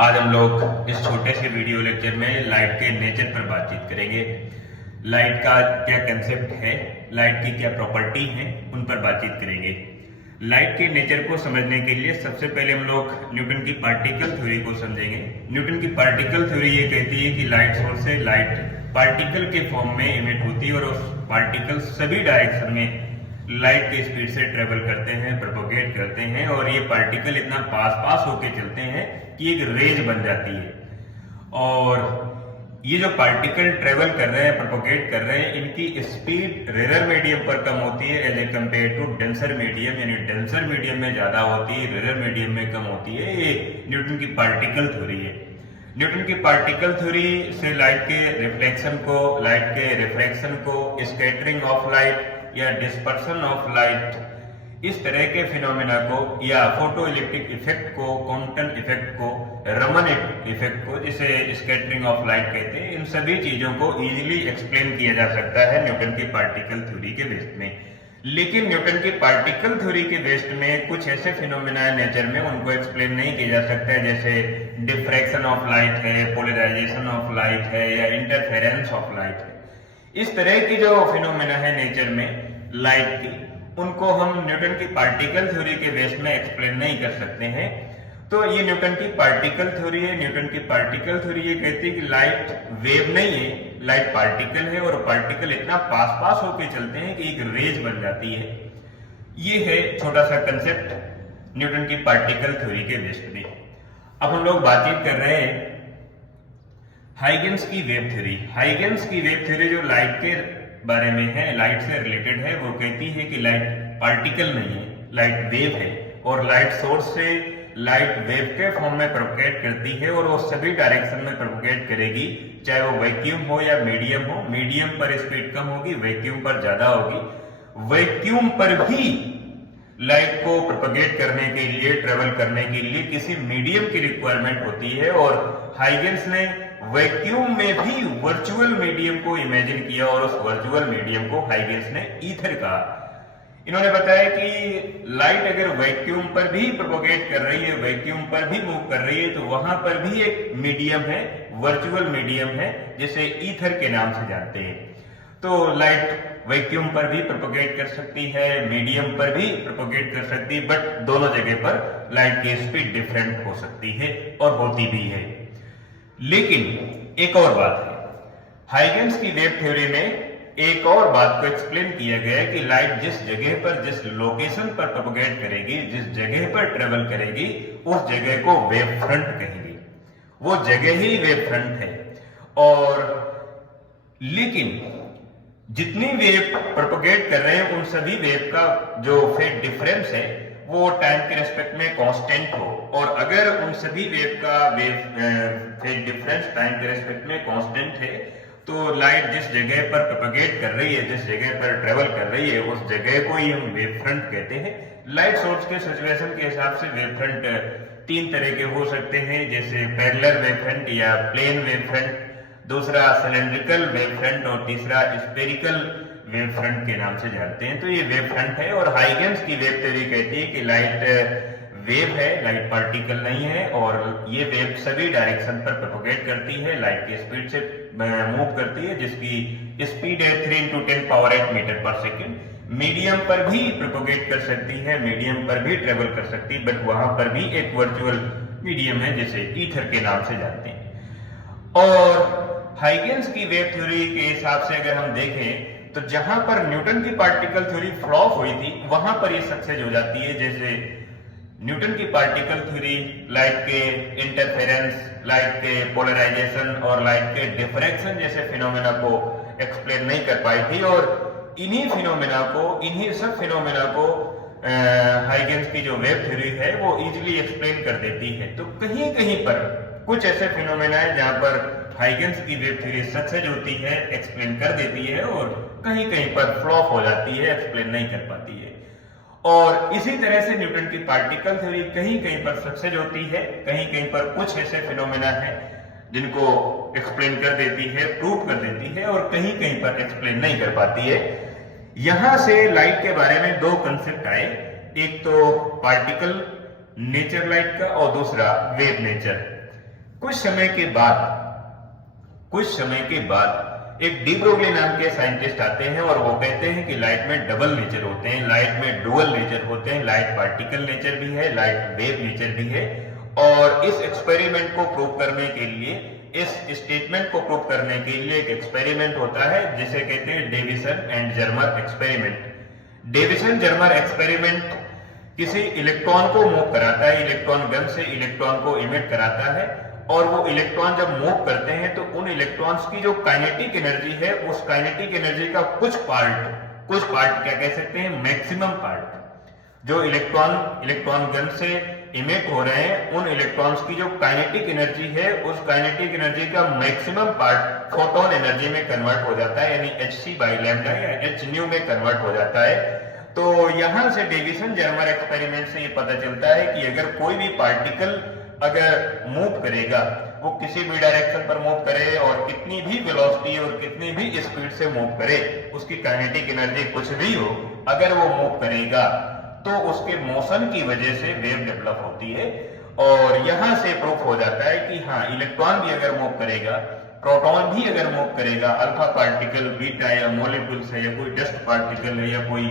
आज हम लोग इस छोटे से वीडियो लेक्चर में लाइट के नेचर पर बातचीत करेंगे। लाइट का क्या कंसेप्ट है, लाइट की क्या प्रॉपर्टी है, उन पर बातचीत करेंगे। लाइट के नेचर को समझने के लिए सबसे पहले हम लोग न्यूटन की पार्टिकल थ्योरी को समझेंगे। न्यूटन की पार्टिकल थ्योरी ये कहती है कि लाइट सोर्स से लाइट पार्टिकल के फॉर्म में इमिट होती है और उस पार्टिकल सभी डायरेक्शन में लाइट के स्पीड से ट्रेवल करते हैं, प्रोपोगेट करते हैं और ये पार्टिकल इतना पास होके चलते हैं कि एक रेज बन जाती है। और ये जो पार्टिकल ट्रेवल कर रहे हैं, प्रोपोगेट कर रहे हैं, इनकी स्पीड रेयर मीडियम पर कम होती है as a compare to denser medium, यानी डेंसर मीडियम में ज्यादा होती है, रेयर मीडियम में कम होती है। ये न्यूटन की पार्टिकल थ्योरी है। न्यूटन की पार्टिकल थ्योरी से लाइट के रिफ्लेक्शन को, लाइट के रिफ्रैक्शन को, स्कैटरिंग ऑफ लाइट या डिस्पर्सन ऑफ लाइट, इस तरह के फिनोमेना को या फोटो इलेक्ट्रिक इफेक्ट को, क्वांटम इफेक्ट को, रमन इफेक्ट को, जिसे स्कैटरिंग ऑफ लाइट कहते हैं, इन सभी चीजों को इजीली एक्सप्लेन किया जा सकता है न्यूटन की पार्टिकल थ्योरी के बेस में। लेकिन न्यूटन की पार्टिकल थ्योरी के बेस में कुछ ऐसे फिनोमेना है नेचर में, उनको एक्सप्लेन नहीं किया जा सकता है, जैसे डिफ्रैक्शन ऑफ लाइट है, पोलराइजेशन ऑफ लाइट है या इंटरफेरेंस ऑफ लाइट है। इस तरह की जो फिनोमेना है नेचर में लाइट की, उनको हम न्यूटन की पार्टिकल थ्योरी के बेस में एक्सप्लेन नहीं कर सकते हैं। तो ये न्यूटन की पार्टिकल थ्योरी है। न्यूटन की पार्टिकल थ्योरी ये कहती है कि लाइट वेव नहीं है, लाइट पार्टिकल है और पार्टिकल इतना पास होके चलते हैं कि एक रेज बन जाती है। ये है छोटा सा कंसेप्ट न्यूटन की पार्टिकल थ्योरी के बेस में। अब हम लोग बातचीत कर रहे हैं हाइगेंस की वेव थ्योरी। हाइगेंस की वेव थ्योरी जो लाइट के बारे में है, लाइट से रिलेटेड है, वो कहती है कि लाइट पार्टिकल नहीं है, लाइट वेव है और लाइट सोर्स से लाइट वेव के फॉर्म में प्रोपोगेट करती है और वो सभी डायरेक्शन में प्रोपोगेट करेगी, चाहे वो वैक्यूम हो या मीडियम हो। मीडियम पर स्पीड कम होगी, वैक्यूम पर ज्यादा होगी। वैक्यूम पर भी लाइट को प्रोपोगेट करने के लिए, ट्रेवल करने के लिए किसी मीडियम की रिक्वायरमेंट होती है और हाइगेंस ने वैक्यूम में भी वर्चुअल मीडियम को इमेजिन किया और उस वर्चुअल मीडियम को हाइगेंस ने ईथर कहा। इन्होंने बताया कि लाइट अगर वैक्यूम पर भी प्रोपोगेट कर रही है, वैक्यूम पर भी मूव कर रही है, तो वहां पर भी एक मीडियम है, वर्चुअल मीडियम है, जिसे ईथर के नाम से जानते हैं। तो लाइट वैक्यूम पर भी प्रोपोगेट कर सकती है, मीडियम पर भी प्रोपोगेट कर सकती है, बट दोनों जगह पर लाइट की स्पीड डिफरेंट हो सकती है और होती भी है। लेकिन एक और बात है, हाइगेंस की वेव थ्योरी में एक और बात को एक्सप्लेन किया गया है कि लाइट जिस जगह पर, जिस लोकेशन पर प्रोपोगेट करेगी, जिस जगह पर ट्रेवल करेगी, उस जगह को वेव फ्रंट कहेंगे। वो जगह ही वेव फ्रंट है। और लेकिन जितनी वेव प्रोपोगेट कर रहे हैं, उन सभी वेव का जो फेज डिफरेंस है वो टाइम के रेस्पेक्ट में कांस्टेंट हो। और अगर उन सभी वेव का फेज डिफरेंस टाइम के रेस्पेक्ट में कांस्टेंट है, तो लाइट जिस जगह पर प्रोपोगेट कर रही है, जिस जगह पर ट्रेवल कर रही है, उस जगह को ही हम वेव फ्रंट कहते हैं। लाइट सोर्स के सिचुएशन के हिसाब से वेव फ्रंट तीन तरह के हो सकते हैं, जैसे पैरेलल वेव फ्रंट या प्लेन वेव फ्रंट, दूसरा सिलेंड्रिकल वेव फ्रंट और तीसरा स्फेरिकल वेव फ्रंट के नाम से जानते हैं। तो ये वेव फ्रंट है। और हाइगेंस की वेव थ्योरी कहती है कि लाइट वेव है, लाइट पार्टिकल नहीं है और ये वेव सभी डायरेक्शन पर प्रोपोगेट करती है, लाइट की स्पीड से मूव करती है, जिसकी स्पीड है 3 × 10⁸ मीटर पर सेकेंड। मीडियम पर भी प्रोपोगेट कर सकती है, मीडियम पर भी ट्रेवल कर सकती है, बट वहां पर भी एक वर्चुअल मीडियम है जिसे ईथर के नाम से जानते हैं। और हाइगेंस की वेव थ्योरी के हिसाब से अगर हम देखें तो जहां पर न्यूटन की पार्टिकल थ्योरी फ्लॉप हुई थी, वहां पर ये सक्सेस हो जाती है। जैसे न्यूटन की पार्टिकल थ्योरी लाइट के इंटरफेरेंस, लाइट के पोलराइजेशन और लाइट के डिफ्रैक्शन जैसे फिनोमेना को एक्सप्लेन नहीं कर पाई थी और इन्हीं फिनोमेना को, इन्हीं सब फिनोमेना को हाइगेंस की जो वेव थ्योरी है वो इजीली एक्सप्लेन कर देती है। तो कहीं कहीं पर कुछ ऐसे फिनोमेना है जहां पर हाइगेंस की वेव थ्योरी सक्सेस होती है, एक्सप्लेन कर देती है और कहीं कहीं पर फ्लॉप हो जाती है, एक्सप्लेन नहीं कर पाती है। और इसी तरह से न्यूटन की पार्टिकल थ्योरी कहीं कहीं पर सक्सेस होती है, कहीं कहीं पर कुछ ऐसे फिनोमेना है जिनको एक्सप्लेन कर देती है, प्रूव कर देती है और कहीं कहीं पर एक्सप्लेन नहीं कर पाती है। यहां से लाइट के बारे में दो कंसेप्ट आए, एक तो पार्टिकल नेचर लाइट का और दूसरा वेव नेचर। कुछ समय के बाद एक डी ब्रोगली नाम के साइंटिस्ट आते हैं और वो कहते हैं कि लाइट में डबल नेचर होते हैं, लाइट में डुअल नेचर होते हैं, लाइट पार्टिकल नेचर भी है, लाइट वेव नेचर भी है। और इस एक्सपेरिमेंट को प्रूव करने के लिए, इस स्टेटमेंट को प्रूव करने के लिए एक एक्सपेरिमेंट होता है जिसे कहते हैं Davisson and Germer experiment. Davisson Germer experiment किसी इलेक्ट्रॉन को मूव कराता है, इलेक्ट्रॉन गन से इलेक्ट्रॉन को इमिट कराता है, और वो इलेक्ट्रॉन जब मूव करते हैं तो उन इलेक्ट्रॉन्स की जो काइनेटिक एनर्जी है, उस काइनेटिक एनर्जी का कुछ पार्ट क्या कह सकते हैं, मैक्सिमम पार्ट, जो इलेक्ट्रॉन गन से इमिट हो रहे हैं, उन इलेक्ट्रॉन्स की जो काइनेटिक एनर्जी है, उस काइनेटिक एनर्जी का मैक्सिमम पार्ट फोटोन एनर्जी में कन्वर्ट हो जाता है, यानी hc/λ या hν में कन्वर्ट हो जाता है। तो यहां से डेविसन जर्मर एक्सपेरिमेंट से ये पता चलता है कि अगर कोई भी पार्टिकल अगर मूव करेगा, वो किसी भी डायरेक्शन पर मूव करे और कितनी भी वेलोसिटी और कितनी भी स्पीड से मूव करे, उसकी काइनेटिक एनर्जी कुछ भी हो, अगर वो मूव करेगा तो उसके मोशन की वजह से वेव डेवलप होती है। और यहां से प्रूफ हो जाता है कि हाँ, इलेक्ट्रॉन भी अगर मूव करेगा, प्रोटॉन भी अगर मूव करेगा, अल्फा पार्टिकल, बीटा या मोलिक्यूल्स है, या कोई डस्ट पार्टिकल है, या कोई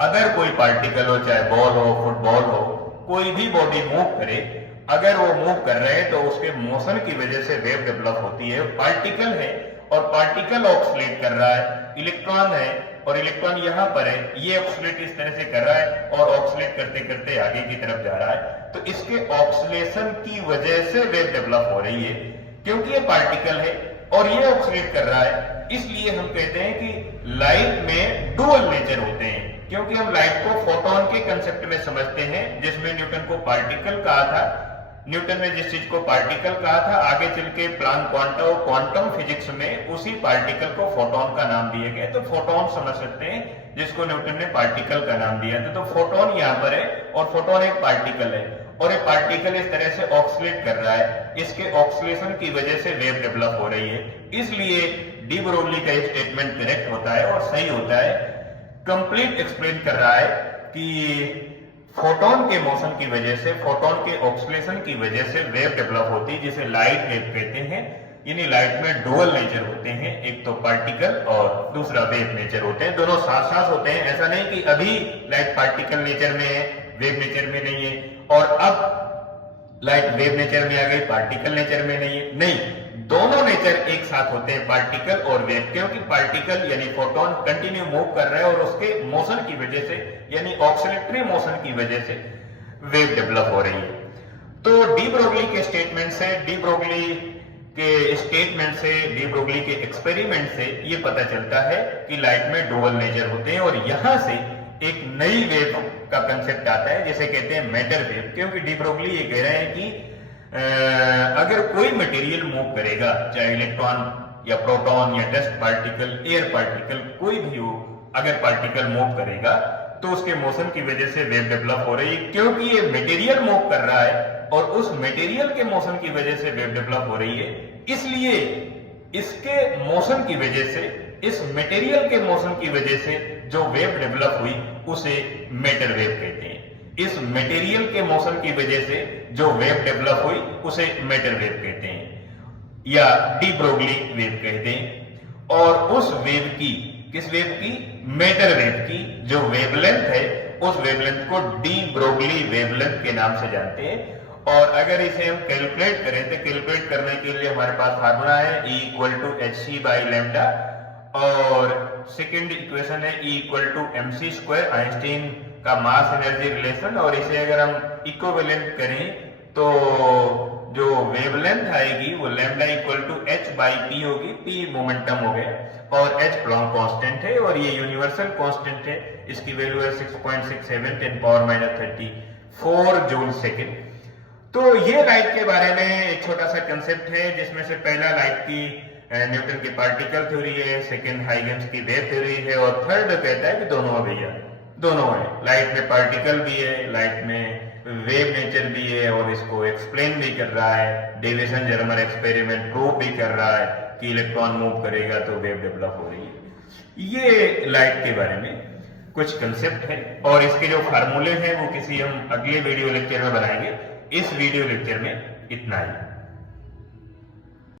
अगर कोई पार्टिकल हो, चाहे बॉल हो, फुटबॉल हो, कोई भी बॉडी मूव करे, अगर वो मूव कर रहे हैं तो उसके मोशन की वजह से वेव डेवलप होती है। पार्टिकल है और पार्टिकल ऑक्सीलेट कर रहा है, इलेक्ट्रॉन है और इलेक्ट्रॉन यहां पर है, ये ऑक्सीलेट इस तरह से कर रहा है और ऑक्सीलेट करते करते आगे की तरफ जा रहा है। तो इसके ऑक्सीलेशन की वजह से वेव डेवलप हो रही है, क्योंकि ये पार्टिकल है और ये ऑक्सीलेट कर रहा है। इसलिए हम कहते हैं कि लाइट में डुअल नेचर होते हैं, क्योंकि हम लाइट को फोटोन के कंसेप्ट में समझते हैं, जिसमें न्यूटन को पार्टिकल कहा था। न्यूटन ने जिस चीज को पार्टिकल कहा था, आगे चल के प्लांक क्वांटम फिजिक्स में उसी पार्टिकल को फोटोन का नाम दिया गया। तो फोटोन समझ सकते हैं, जिसको न्यूटन ने पार्टिकल का नाम दिया था। तो फोटोन यहाँ पर है और फोटोन एक पार्टिकल है, और एक पार्टिकल इस तरह से ऑक्सीलेट कर रहा है, इसके ऑक्सीलेशन की वजह से वेव डेवलप हो रही है। इसलिए डी ब्रोगली का स्टेटमेंट करेक्ट होता है और सही होता है, कंप्लीट एक्सप्लेन कर रहा है कि फोटोन के मोशन की वजह से, फोटोन के ऑक्सीलेशन की वजह से वेव डेवलप होती है, जिसे लाइट वेव कहते हैं। यानी लाइट में डुअल नेचर होते हैं, एक तो पार्टिकल और दूसरा वेव नेचर होते हैं, दोनों साथ साथ होते हैं। ऐसा नहीं कि अभी लाइट पार्टिकल नेचर में है, वेव नेचर में नहीं है, और अब लाइट वेव नेचर में आ गई, पार्टिकल नेचर में नहीं है। नहीं, दोनों नेचर एक साथ होते हैं, पार्टिकल और वेव, क्योंकि पार्टिकल यानी फोटोन कंटिन्यू मूव कर रहा है और उसके मोशन की वजह से, यानी ऑक्सीलेटरी मोशन की वजह से वेव डेवलप हो रही है। तो डी ब्रोगली के स्टेटमेंट से, डी ब्रोगली के एक्सपेरिमेंट से ये पता चलता है कि लाइट में डुअल नेचर होते हैं, और यहां से एक नई वेव का कंसेप्ट आता है जिसे कहते हैं मैटर वेव। क्योंकि डी ब्रोगली ये कह रहे हैं कि अगर कोई मटेरियल मूव करेगा, चाहे इलेक्ट्रॉन या प्रोटॉन या डस्ट पार्टिकल, एयर पार्टिकल, कोई भी हो, अगर पार्टिकल मूव करेगा तो उसके मोशन की वजह से वेव डेवलप हो रही है, क्योंकि ये मटेरियल मूव कर रहा है और उस मटेरियल के मोशन की वजह से वेव डेवलप हो रही है। इसलिए इसके मोशन की वजह से, इस मटेरियल के मोशन की वजह से जो वेव डेवलप हुई उसे मैटर वेव कहते हैं। इस मटेरियल के मोशन की वजह से जो वेव डेवलप हुई उसे मैटर वेव कहते हैं या डी ब्रोगली वेव कहते हैं। और उस वेव की, किस वेव की, मैटर वेव की जो वेवलेंथ है, उस वेवलेंथ को डी ब्रोगली वेवलेंथ के नाम से जानते हैं। और अगर इसे हम कैलकुलेट करें तो कैलकुलेट करने के लिए हमारे पास फार्मूला है E = hc/λ, और सेकेंड इक्वेशन है E = mc², आइंस्टीन का मास एनर्जी रिलेशन। और इसे अगर हम इक्विवेलेंट करें तो जो वेवलेंथ आएगी वो λ = h/p होगी, p मोमेंटम हो गया और h प्लैंक कांस्टेंट है, और ये यूनिवर्सल कांस्टेंट है, इसकी वैल्यू है 6.67 × 10⁻34 जूल सेकेंड। तो ये लाइट के बारे में एक छोटा सा कंसेप्ट है, जिसमें से पहला लाइट की न्यूटन की पार्टिकल थ्योरी है, सेकंड हाइगन्स की वेव थ्योरी है, और थर्ड कहता है कि दोनों भैया दोनों है, लाइट में पार्टिकल भी है, लाइट में वेव नेचर भी है, और इसको एक्सप्लेन भी कर रहा है। डेविसन जर्मर एक्सपेरिमेंट प्रूव भी कर रहा है कि इलेक्ट्रॉन मूव करेगा तो वेव डेवलप हो रही है। ये लाइट के बारे में कुछ कंसेप्ट है, और इसके जो फार्मूले हैं वो किसी हम अगले वीडियो लेक्चर में बनाएंगे। इस वीडियो लेक्चर में इतना ही।